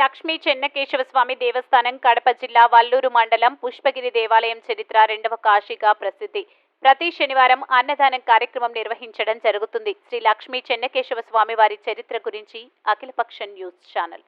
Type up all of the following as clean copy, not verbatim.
లక్ష్మీ చెన్నకేశవ స్వామి దేవస్థానం కడప జిల్లా వల్లూరు మండలం పుష్పగిరి దేవాలయం చరిత్ర రెండవ కాశీగా ప్రసిద్ధి. ప్రతి శనివారం అన్నదానం కార్యక్రమం నిర్వహించడం జరుగుతుంది. శ్రీ లక్ష్మీ చెన్నకేశవ స్వామి వారి చరిత్ర గురించి అఖిలపక్ష న్యూస్ ఛానల్.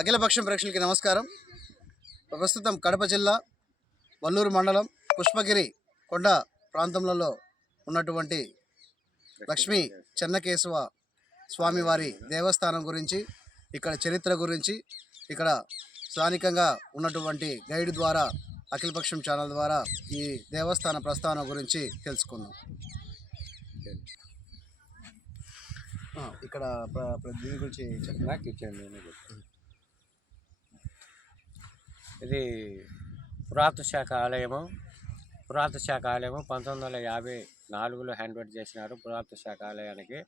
అఖిలపక్షం ప్రేక్షకులకి నమస్కారం. ప్రస్తుతం కడప జిల్లా వల్లూరు మండలం పుష్పగిరి కొండ ప్రాంతంలో ఉన్నటువంటి లక్ష్మీ చెన్నకేశవ స్వామివారి దేవస్థానం గురించి, ఇక్కడ చరిత్ర గురించి, ఇక్కడ స్థానికంగా ఉన్నటువంటి గైడ్ ద్వారా అఖిలపక్షం ఛానల్ ద్వారా ఈ దేవస్థాన ప్రస్థానం గురించి తెలుసుకుందాం. ఇక్కడ దీని గురించి చెప్పండి. ఇది పురాతన శాఖ ఆలయము. 1954లో హ్యాండ్ఓవర్ చేసినారు పురాతన శాఖ ఆలయానికి.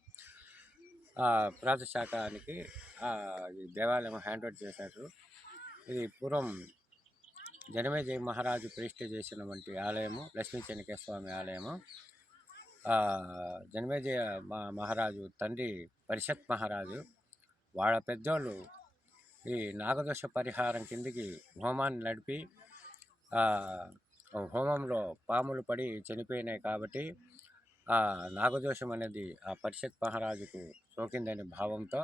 పురాతన శాఖానికి ఈ దేవాలయం హ్యాండ్ఓవర్ చేశారు. ఇది పూర్వం జనమేజయ మహారాజు ప్రతిష్ఠ చేసినటువంటి ఆలయము, లక్ష్మీ చెన్నకేశవ స్వామి ఆలయము. జనమేజయ మహారాజు తండ్రి పరిషత్ మహారాజు వాళ్ళ పెద్దోళ్ళు ఈ నాగదోష పరిహారం కిందికి హోమాన్ని నడిపి హోమంలో పాములు పడి చనిపోయినాయి కాబట్టి ఆ నాగదోషం అనేది ఆ పరిషత్ మహారాజుకు సోకిందనే భావంతో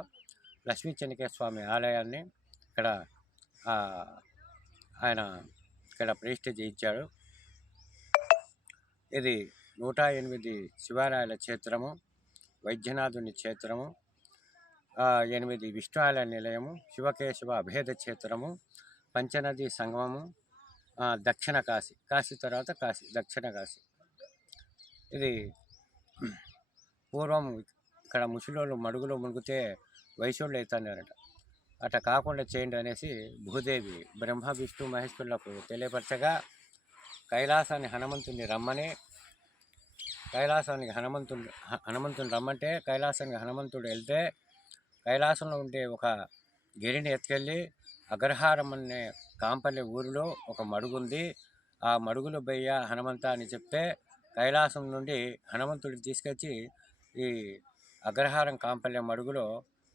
లక్ష్మీ చెన్నకేశవ స్వామి ఆలయాన్ని ఇక్కడ ఆయన ఇక్కడ ప్రతిష్ఠ చేయించాడు. ఇది 108 శివాలయాల క్షేత్రము, వైద్యనాథుని క్షేత్రము, 8 విష్ణువాలయ నిలయము, శివకేశవ అభేద క్షేత్రము, పంచనది సంగమము, దక్షిణ కాశీ, కాశీ తర్వాత కాశీ, దక్షిణ కాశీ. ఇది పూర్వం ఇక్కడ ముసలోళ్ళు మడుగులో మునిగితే వయసోళ్ళు అవుతున్నారట. అట్లా కాకుండా చేయండి అనేసి భూదేవి బ్రహ్మ విష్ణు మహేశ్వరులకు తెలియపరచగా కైలాసాన్ని హనుమంతుని రమ్మని, కైలాసానికి హనుమంతుని రమ్మంటే కైలాసానికి హనుమంతుడు వెళ్తే కైలాసంలో ఉండే ఒక గిరిని ఎత్తుకెళ్ళి అగ్రహారం అనే కాంపల్లి ఊరిలో ఒక మడుగుంది, ఆ మడుగులో బయ్య హనుమంత అని చెప్తే కైలాసం నుండి హనుమంతుడిని తీసుకొచ్చి ఈ అగ్రహారం కాంపల్లి మడుగులో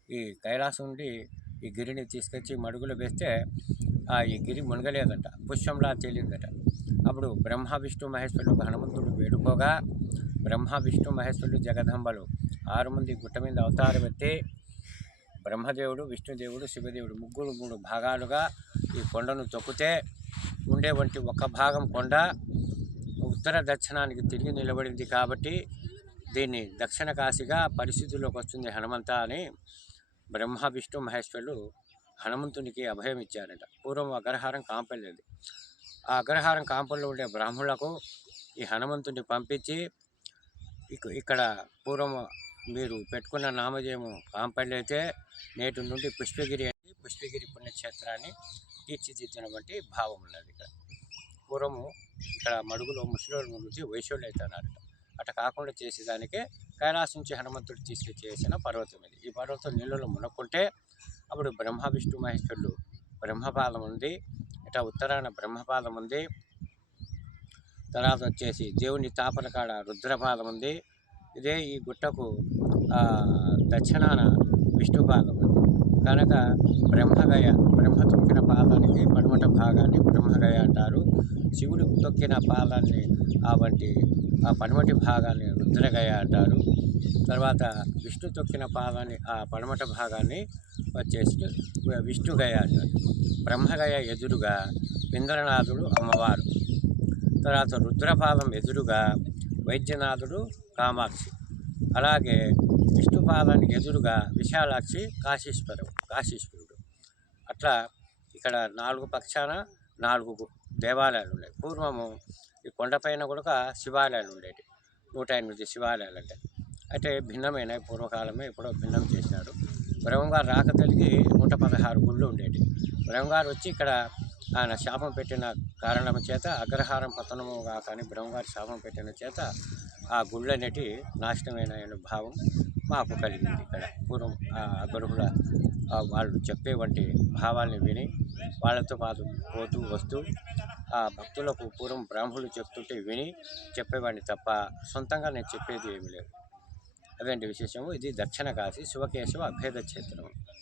ఈ కైలాసం నుండి ఈ గిరిని తీసుకొచ్చి మడుగులో వేస్తే ఈ గిరి మునగలేదంట, పుష్పంలా తేలిందట. అప్పుడు బ్రహ్మ విష్ణు మహేశ్వరులకు హనుమంతుడు వేడుకోగా బ్రహ్మ విష్ణు మహేశ్వరులు జగదంబలు 6 మంది గుట్ట మీద అవతారం ఎత్తి బ్రహ్మదేవుడు, విష్ణుదేవుడు, శివదేవుడు ముగ్గురు 3 భాగాలుగా ఈ కొండను తొక్కితే ఉండేవంటి ఒక భాగం కొండ ఉత్తర దక్షిణానికి తిరిగి నిలబడింది. కాబట్టి దీన్ని దక్షిణ కాశీగా పరిస్థితుల్లోకి వస్తుంది హనుమంత అని బ్రహ్మ విష్ణు మహేశ్వరులు హనుమంతునికి అభయం ఇచ్చారట. పూర్వం అగ్రహారం కాంపల్లేదు. ఆ అగ్రహారం కాంపల్లో ఉండే బ్రాహ్మణులకు ఈ హనుమంతుని పంపించి ఇక్కడ పూర్వం మీరు పెట్టుకున్న నామధేయము కాంపల్లి అయితే నేటి నుండి పుష్పగిరి అంటే పుష్పగిరి పుణ్యక్షేత్రాన్ని తీర్చిదిద్దిన వంటి భావం ఉన్నది. ఇక్కడ పూర్వము ఇక్కడ మడుగులో ముసలోళ్ళు మునిగి వైశ్యులు అవుతున్నారట. అట్లా కాకుండా చేసేదానికే కైలాసం నుంచి హనుమంతుడు తీసుకొచ్చేసిన పర్వతం ఇది. ఈ పర్వతం నీళ్ళలో మునక్కుంటే అప్పుడు బ్రహ్మ విష్ణు మహేశ్వరులు బ్రహ్మపాదం ఉంది, ఇట్లా ఉత్తరాన బ్రహ్మపాదం ఉంది, తర్వాత వచ్చేసి దేవుని తాపన కాడ రుద్రపాదం ఉంది. ఇదే ఈ గుట్టకు దక్షిణాన విష్ణుపాదం ఉంది కనుక బ్రహ్మగయ, బ్రహ్మ తొక్కిన పాదానికి పడమట భాగాన్ని బ్రహ్మగయ అంటారు. శివుడు తొక్కిన పాదాన్ని ఆ పడమటి భాగాన్ని రుద్రగయ అంటారు. తర్వాత విష్ణు తొక్కిన పాదాన్ని ఆ పడమట భాగాన్ని వచ్చేసి విష్ణుగయ అంటారు. బ్రహ్మగయ ఎదురుగా ఇంద్రనాథుడు అమ్మవారు, తర్వాత రుద్రపాదం ఎదురుగా వైద్యనాథుడు కామాక్షి, అలాగే విష్ణుపాదానికి ఎదురుగా విశాలాక్షి కాశీశ్వరుడు. అట్లా ఇక్కడ 4 పక్షాన 4 దేవాలయాలు ఉన్నాయి. పూర్వము ఈ కొండపైన కూడా శివాలయాలు ఉండేవి, 108 శివాలయాలు అంటే. అయితే భిన్నమైన పూర్వకాలమే ఎప్పుడో భిన్నం చేసినాడు. బ్రహ్మంగారు రాకతలికి 116 గుళ్ళు ఉండేవి. బ్రహ్మంగారు వచ్చి ఇక్కడ ఆయన శాపం పెట్టిన కారణం చేత అగ్రహారం పతనము కాకని బ్రహ్మంగారు శాపం పెట్టిన చేత ఆ గుళ్ళు అనేటివి నాశనమైన భావం మాకు కలిగింది. ఇక్కడ పూర్వం అగ్రహుల వాళ్ళు చెప్పే వంటి భావాల్ని విని వాళ్ళతో పాటు పోతూ వస్తూ ఆ భక్తులకు పూర్వం బ్రాహ్మణులు చెప్తుంటే విని చెప్పేవాడిని తప్ప సొంతంగా నేను చెప్పేది ఏమీ లేదు. అదేంటి విశేషము. ఇది దక్షిణ కాశీ శివకేశవ అభేద క్షేత్రం.